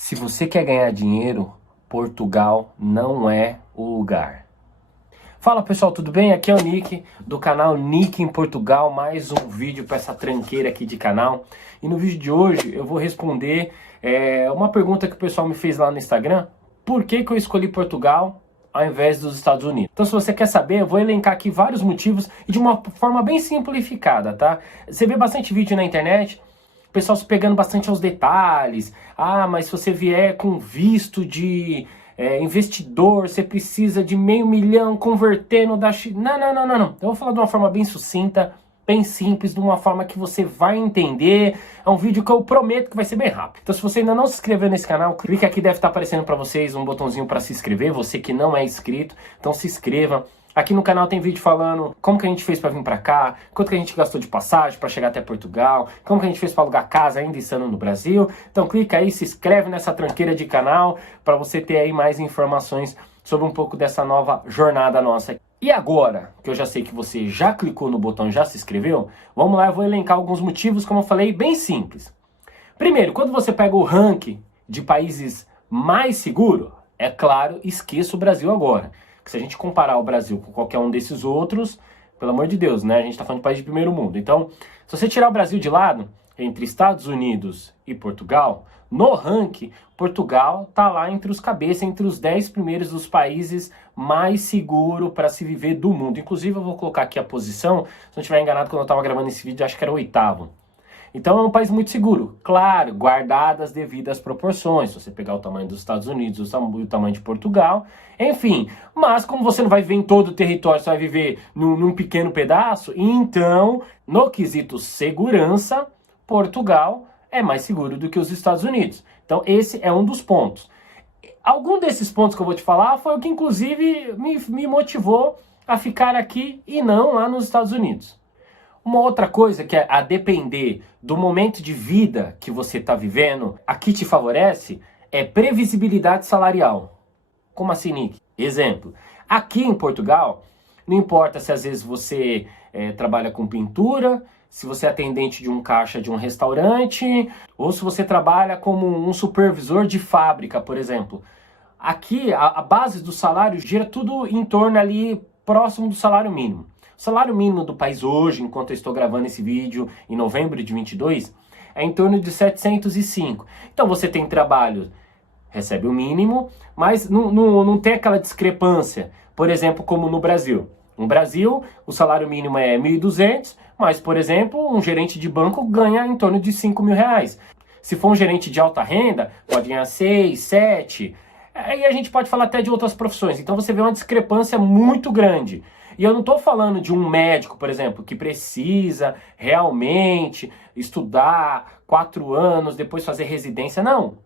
Se você quer ganhar dinheiro, Portugal não é o lugar. Fala pessoal, tudo bem? Aqui é o Nick, do canal Nick em Portugal, mais um vídeo para essa tranqueira aqui de canal. E no vídeo de hoje eu vou responder uma pergunta que o pessoal me fez lá no Instagram. Por que eu escolhi Portugal ao invés dos Estados Unidos? Então se você quer saber, eu vou elencar aqui vários motivos e de uma forma bem simplificada, tá? Você vê bastante vídeo na internet, o pessoal se pegando bastante aos detalhes. Ah, mas se você vier com visto de investidor, você precisa de $500 mil convertendo da China. Não. Eu vou falar de uma forma bem sucinta, bem simples, de uma forma que você vai entender. É um vídeo que eu prometo que vai ser bem rápido. Então se você ainda não se inscreveu nesse canal, clique aqui, deve estar aparecendo para vocês um botãozinho para se inscrever. Você que não é inscrito, então se inscreva. Aqui no canal tem vídeo falando como que a gente fez para vir para cá, quanto que a gente gastou de passagem para chegar até Portugal, como que a gente fez para alugar casa ainda estando no Brasil. Então clica aí, se inscreve nessa tranqueira de canal para você ter aí mais informações sobre um pouco dessa nova jornada nossa. E agora, que eu já sei que você já clicou no botão e já se inscreveu, vamos lá, eu vou elencar alguns motivos, como eu falei, bem simples. Primeiro, quando você pega o ranking de países mais seguros, é claro, esqueça o Brasil agora. Se a gente comparar o Brasil com qualquer um desses outros, pelo amor de Deus, né? A gente está falando de país de primeiro mundo. Então, se você tirar o Brasil de lado, entre Estados Unidos e Portugal, no ranking, Portugal está lá entre os cabeças, entre os 10 primeiros dos países mais seguros para se viver do mundo. Inclusive, eu vou colocar aqui a posição, se não estiver enganado, quando eu estava gravando esse vídeo, acho que era o 8º. Então é um país muito seguro, claro, guardadas as devidas proporções, se você pegar o tamanho dos Estados Unidos, o tamanho de Portugal, enfim. Mas como você não vai viver em todo o território, você vai viver num pequeno pedaço, então, no quesito segurança, Portugal é mais seguro do que os Estados Unidos. Então esse é um dos pontos. Algum desses pontos que eu vou te falar foi o que inclusive me motivou a ficar aqui e não lá nos Estados Unidos. Uma outra coisa que é a depender do momento de vida que você está vivendo, aqui te favorece, é previsibilidade salarial. Como assim, Nick? Exemplo, aqui em Portugal, não importa se às vezes você trabalha com pintura, se você é atendente de um caixa de um restaurante, ou se você trabalha como um supervisor de fábrica, por exemplo. Aqui, a base do salário gira tudo em torno ali, próximo do salário mínimo. O salário mínimo do país hoje, enquanto eu estou gravando esse vídeo em novembro de 22, é em torno de 705. Então você tem trabalho, recebe o mínimo, mas não tem aquela discrepância, por exemplo, como no Brasil. No Brasil, o salário mínimo é 1.200, mas, por exemplo, um gerente de banco ganha em torno de R$5 mil. Se for um gerente de alta renda, pode ganhar 6, 7. Aí a gente pode falar até de outras profissões. Então você vê uma discrepância muito grande. E eu não estou falando de um médico, por exemplo, que precisa realmente estudar 4 anos, depois fazer residência. Não.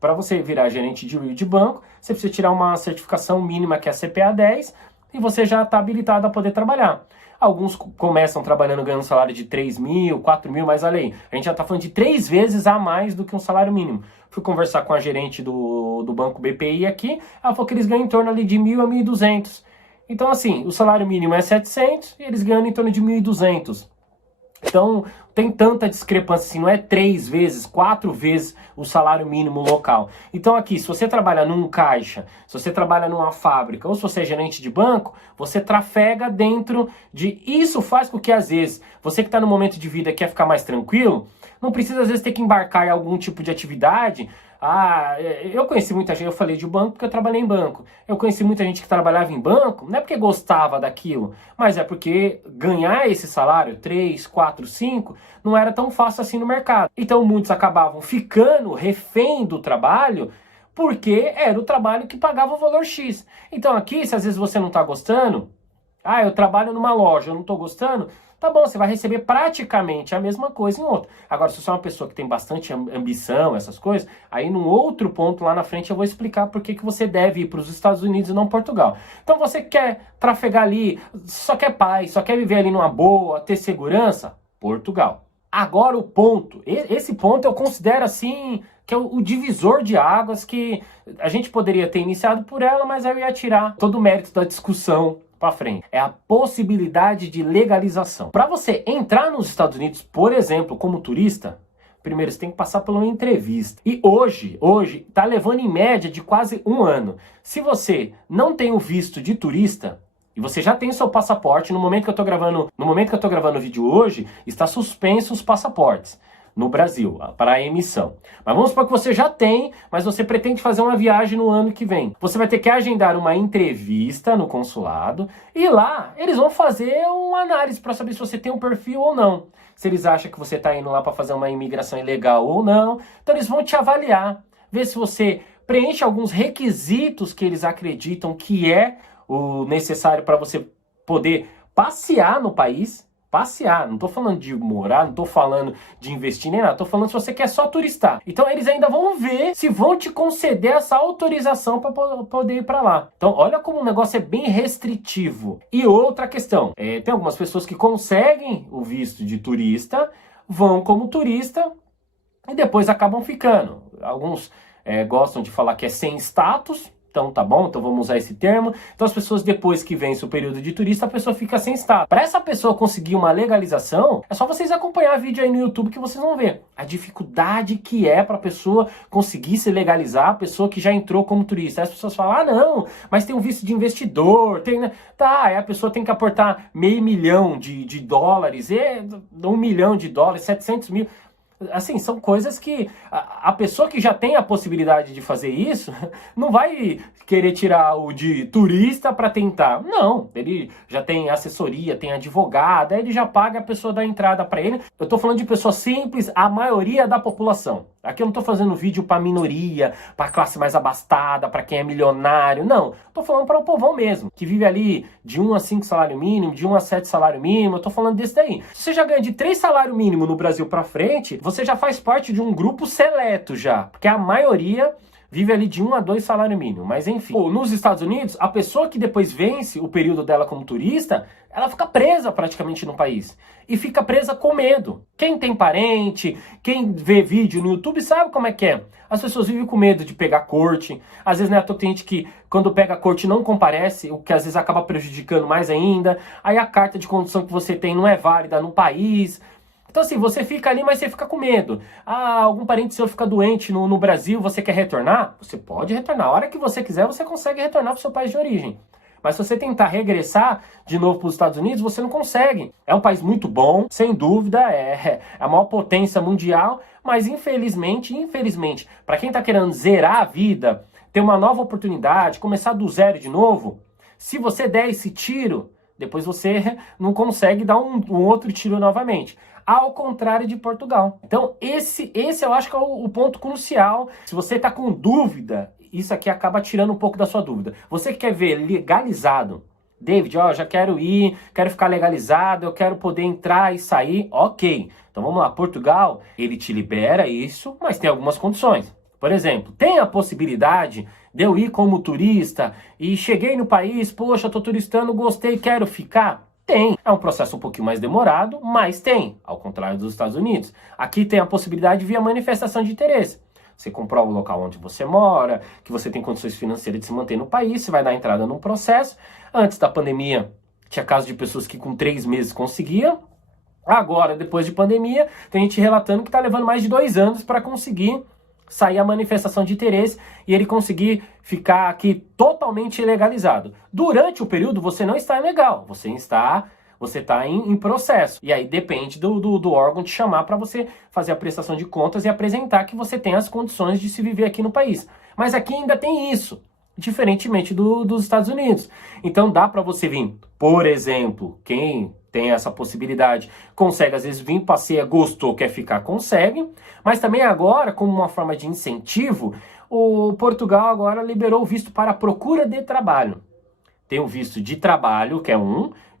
Para você virar gerente de banco, você precisa tirar uma certificação mínima que é a CPA 10 e você já está habilitado a poder trabalhar. Alguns começam trabalhando ganhando um salário de 3 mil, 4 mil, mas olha aí, a gente já está falando de 3 vezes a mais do que um salário mínimo. Fui conversar com a gerente do banco BPI aqui, ela falou que eles ganham em torno ali de 1.000 a 1.200. Então assim, o salário mínimo é 700 e eles ganham em torno de 1.200. Então tem tanta discrepância assim, não é 3 vezes, 4 vezes o salário mínimo local. Então aqui, se você trabalha num caixa, se você trabalha numa fábrica, ou se você é gerente de banco, você trafega dentro de... Isso faz com que às vezes, você que está no momento de vida e quer ficar mais tranquilo, não precisa às vezes ter que embarcar em algum tipo de atividade. Ah, eu conheci muita gente, eu falei de banco porque eu trabalhei em banco. Eu conheci muita gente que trabalhava em banco, não é porque gostava daquilo, mas é porque ganhar esse salário, 3, 4, 5, não era tão fácil assim no mercado. Então muitos acabavam ficando refém do trabalho, porque era o trabalho que pagava o valor X. Então aqui, se às vezes você não está gostando, eu trabalho numa loja, eu não estou gostando, tá bom, você vai receber praticamente a mesma coisa em outra. Agora, se você é uma pessoa que tem bastante ambição, essas coisas, aí num outro ponto lá na frente eu vou explicar por que você deve ir para os Estados Unidos e não Portugal. Então você quer trafegar ali, só quer paz, só quer viver ali numa boa, ter segurança? Portugal. Agora o ponto, esse ponto eu considero assim, que é o divisor de águas, que a gente poderia ter iniciado por ela, mas eu ia tirar todo o mérito da discussão para frente. É a possibilidade de legalização. Para você entrar nos Estados Unidos, por exemplo, como turista, Primeiro, você tem que passar por uma entrevista. E hoje, tá levando em média de quase 1 ano. Se você não tem o visto de turista, e você já tem o seu passaporte, no momento que eu tô gravando o vídeo hoje, está suspenso os passaportes no Brasil, para a emissão. Mas vamos supor que você já tem, mas você pretende fazer uma viagem no ano que vem. Você vai ter que agendar uma entrevista no consulado e lá eles vão fazer uma análise para saber se você tem um perfil ou não. Se eles acham que você está indo lá para fazer uma imigração ilegal ou não. Então eles vão te avaliar, ver se você preenche alguns requisitos que eles acreditam que é o necessário para você poder passear no país. Passear, não tô falando de morar, não tô falando de investir nem nada, tô falando se você quer só turistar. Então eles ainda vão ver se vão te conceder essa autorização para poder ir para lá. Então olha como o negócio é bem restritivo. E outra questão, tem algumas pessoas que conseguem o visto de turista, vão como turista e depois acabam ficando. Alguns gostam de falar que é sem status. Então tá bom, então vamos usar esse termo. Então as pessoas, depois que vence o período de turista, a pessoa fica sem status. Para essa pessoa conseguir uma legalização, é só vocês acompanhar vídeo aí no YouTube que vocês vão ver a dificuldade que é para a pessoa conseguir se legalizar, a pessoa que já entrou como turista. Aí as pessoas falam, ah não, mas tem um visto de investidor, tem, né? Tá, aí a pessoa tem que aportar $500 mil de dólares, $1 milhão, 700 mil... Assim, são coisas que a pessoa que já tem a possibilidade de fazer isso não vai querer tirar o de turista para tentar. Não, ele já tem assessoria, tem advogado, aí ele já paga a pessoa da entrada para ele. Eu tô falando de pessoas simples, a maioria da população. Aqui eu não tô fazendo vídeo para minoria, para classe mais abastada, para quem é milionário, não. Tô falando para o povão mesmo, que vive ali de 1 a 5 salário mínimo, de 1 a 7 salário mínimo, eu tô falando desse daí. Se você já ganha de 3 salário mínimo no Brasil para frente, você já faz parte de um grupo seleto já, porque a maioria vive ali de 1 a 2 salário mínimo, mas enfim. Nos Estados Unidos, a pessoa que depois vence o período dela como turista, ela fica presa praticamente no país. E fica presa com medo. Quem tem parente, quem vê vídeo no YouTube sabe como é que é. As pessoas vivem com medo de pegar corte. Às vezes, né, tem gente que quando pega corte não comparece, o que às vezes acaba prejudicando mais ainda. Aí a carta de condução que você tem não é válida no país. Então assim, você fica ali, mas você fica com medo. Ah, algum parente seu fica doente no Brasil, você quer retornar? Você pode retornar. A hora que você quiser, você consegue retornar para o seu país de origem. Mas se você tentar regressar de novo para os Estados Unidos, você não consegue. É um país muito bom, sem dúvida, é a maior potência mundial, mas infelizmente, para quem está querendo zerar a vida, ter uma nova oportunidade, começar do zero de novo, se você der esse tiro, depois você não consegue dar um outro tiro novamente. Ao contrário de Portugal. Então, esse eu acho que é o ponto crucial. Se você está com dúvida, isso aqui acaba tirando um pouco da sua dúvida. Você que quer ver legalizado, David, já quero ir, quero ficar legalizado, eu quero poder entrar e sair, ok. Então vamos lá, Portugal, ele te libera isso, mas tem algumas condições. Por exemplo, tem a possibilidade de eu ir como turista e cheguei no país, poxa, tô turistando, gostei, quero ficar? Tem. É um processo um pouquinho mais demorado, mas tem, ao contrário dos Estados Unidos. Aqui tem a possibilidade via manifestação de interesse. Você comprova o local onde você mora, que você tem condições financeiras de se manter no país, você vai dar entrada num processo. Antes da pandemia, tinha casos de pessoas que com 3 meses conseguiam. Agora, depois de pandemia, tem gente relatando que está levando mais de 2 anos para conseguir sair a manifestação de interesse e ele conseguir ficar aqui totalmente legalizado. Durante o período, você não está ilegal, você está em processo. E aí depende do órgão te chamar para você fazer a prestação de contas e apresentar que você tem as condições de se viver aqui no país. Mas aqui ainda tem isso, diferentemente dos Estados Unidos. Então dá para você vir, por exemplo, quem tem essa possibilidade, consegue às vezes vir, passeia, gostou, quer ficar, consegue. Mas também agora, como uma forma de incentivo, o Portugal agora liberou o visto para procura de trabalho. Tem o visto de trabalho, que é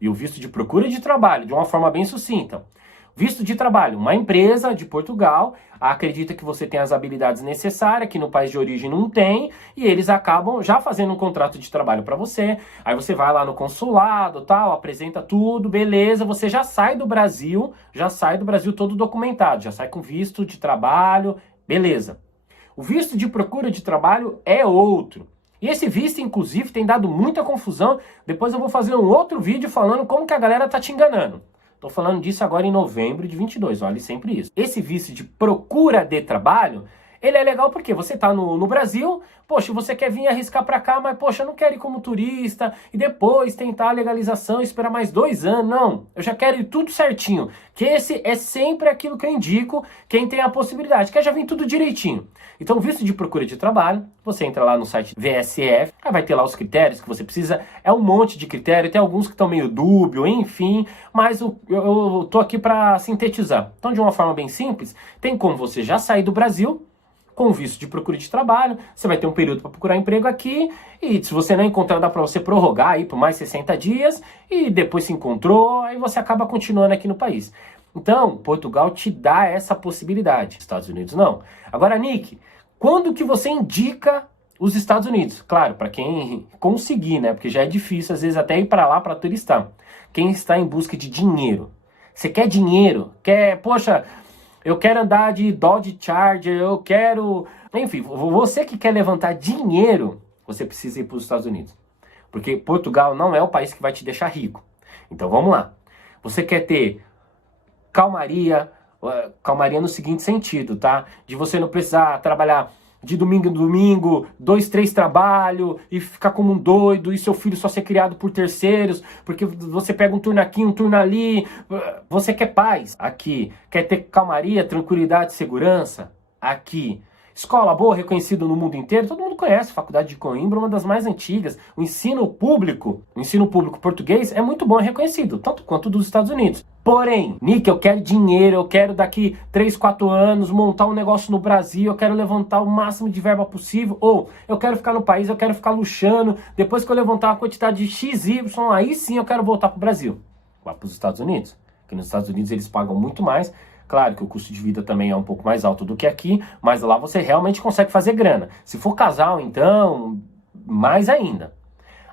e o visto de procura de trabalho, de uma forma bem sucinta. Visto de trabalho, uma empresa de Portugal acredita que você tem as habilidades necessárias, que no país de origem não tem, e eles acabam já fazendo um contrato de trabalho para você. Aí você vai lá no consulado, tal, apresenta tudo, beleza, você já sai do Brasil todo documentado, já sai com visto de trabalho, beleza. O visto de procura de trabalho é outro. E esse visto, inclusive, tem dado muita confusão. Depois eu vou fazer um outro vídeo falando como que a galera tá te enganando. Tô falando disso agora em novembro de 22, olhe sempre isso. Esse visto de procura de trabalho, ele é legal porque você tá no Brasil, poxa, você quer vir arriscar pra cá, mas poxa, eu não quero ir como turista e depois tentar a legalização e esperar mais 2 anos. Não, eu já quero ir tudo certinho. Que esse é sempre aquilo que eu indico quem tem a possibilidade, quer já vir tudo direitinho. Então, visto de procura de trabalho, você entra lá no site VSF, aí vai ter lá os critérios que você precisa, é um monte de critério, tem alguns que estão meio dúbio, enfim, mas eu tô aqui para sintetizar. Então, de uma forma bem simples, tem como você já sair do Brasil, com visto de procura de trabalho, você vai ter um período para procurar emprego aqui, e se você não encontrar, dá para você prorrogar aí por mais 60 dias, e depois se encontrou, aí você acaba continuando aqui no país. Então, Portugal te dá essa possibilidade, Estados Unidos não. Agora, Nick, quando que você indica os Estados Unidos? Claro, para quem conseguir, né, porque já é difícil, às vezes, até ir para lá para turistar. Quem está em busca de dinheiro. Você quer dinheiro? Poxa, eu quero andar de Dodge Charger, eu quero... Enfim, você que quer levantar dinheiro, você precisa ir para os Estados Unidos. Porque Portugal não é o país que vai te deixar rico. Então vamos lá. Você quer ter calmaria no seguinte sentido, tá? De você não precisar trabalhar de domingo em domingo, 2, 3 trabalhos, e ficar como um doido, e seu filho só ser criado por terceiros, porque você pega um turno aqui, um turno ali. Você quer paz aqui, quer ter calmaria, tranquilidade, segurança aqui. Escola boa, reconhecido no mundo inteiro, todo mundo conhece, Faculdade de Coimbra, uma das mais antigas. O ensino público português é muito bom e reconhecido, tanto quanto dos Estados Unidos. Porém, Nick, eu quero dinheiro, eu quero daqui 3, 4 anos montar um negócio no Brasil, eu quero levantar o máximo de verba possível, ou eu quero ficar no país, eu quero ficar luxando, depois que eu levantar uma quantidade de XY, aí sim eu quero voltar para o Brasil. Vá para os Estados Unidos, porque nos Estados Unidos eles pagam muito mais. Claro que o custo de vida também é um pouco mais alto do que aqui, mas lá você realmente consegue fazer grana. Se for casal, então, mais ainda.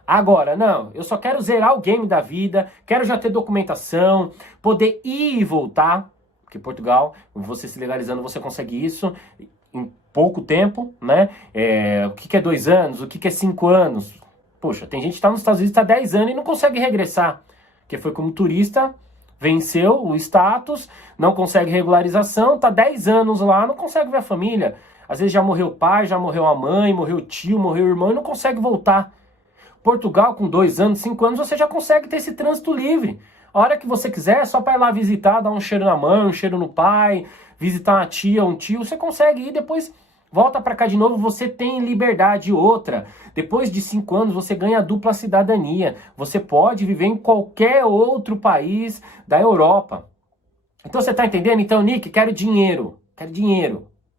Agora, não, eu só quero zerar o game da vida, quero já ter documentação, poder ir e voltar, porque Portugal, você se legalizando, você consegue isso em pouco tempo, né? O que é 2 anos, o que é 5 anos? Poxa, tem gente que está nos Estados Unidos há 10 anos e não consegue regressar, porque foi como turista... Venceu o status, não consegue regularização, tá 10 anos lá, não consegue ver a família. Às vezes já morreu o pai, já morreu a mãe, morreu o tio, morreu o irmão e não consegue voltar. Portugal, com 2 anos, 5 anos, você já consegue ter esse trânsito livre. A hora que você quiser, é só para ir lá visitar, dar um cheiro na mãe, um cheiro no pai, visitar uma tia, um tio, você consegue ir depois... Volta para cá de novo, você tem liberdade. Outra, depois de 5 anos você ganha dupla cidadania. Você pode viver em qualquer outro país da Europa. Então você tá entendendo? Então, Nick, quero dinheiro.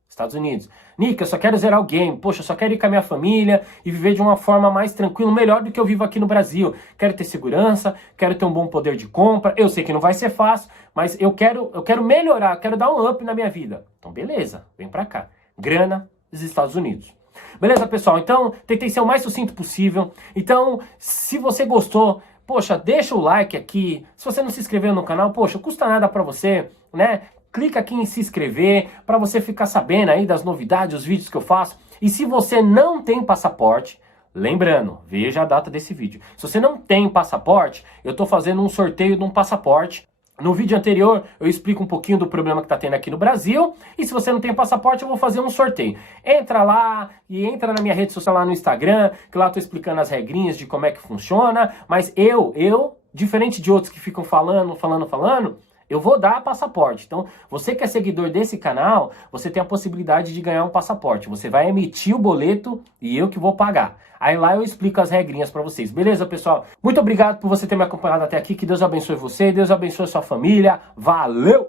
Estados Unidos. Nick, eu só quero zerar o game. Poxa, eu só quero ir com a minha família e viver de uma forma mais tranquila, melhor do que eu vivo aqui no Brasil. Quero ter segurança, quero ter um bom poder de compra. Eu sei que não vai ser fácil, mas eu quero melhorar, quero dar um up na minha vida. Então, beleza, vem pra cá. Grana dos Estados Unidos. Beleza, pessoal? Então, tentei ser o mais sucinto possível. Então, se você gostou, poxa, deixa o like aqui. Se você não se inscreveu no canal, poxa, custa nada pra você, né? Clica aqui em se inscrever para você ficar sabendo aí das novidades, os vídeos que eu faço. E se você não tem passaporte, lembrando, veja a data desse vídeo. Se você não tem passaporte, eu tô fazendo um sorteio de um passaporte. No vídeo anterior, eu explico um pouquinho do problema que está tendo aqui no Brasil. E se você não tem passaporte, eu vou fazer um sorteio. Entra lá e entra na minha rede social lá no Instagram, que lá eu estou explicando as regrinhas de como é que funciona. Mas eu, diferente de outros que ficam falando, eu vou dar passaporte. Então, você que é seguidor desse canal, você tem a possibilidade de ganhar um passaporte. Você vai emitir o boleto e eu que vou pagar. Aí lá eu explico as regrinhas pra vocês. Beleza, pessoal? Muito obrigado por você ter me acompanhado até aqui. Que Deus abençoe você, Deus abençoe sua família. Valeu!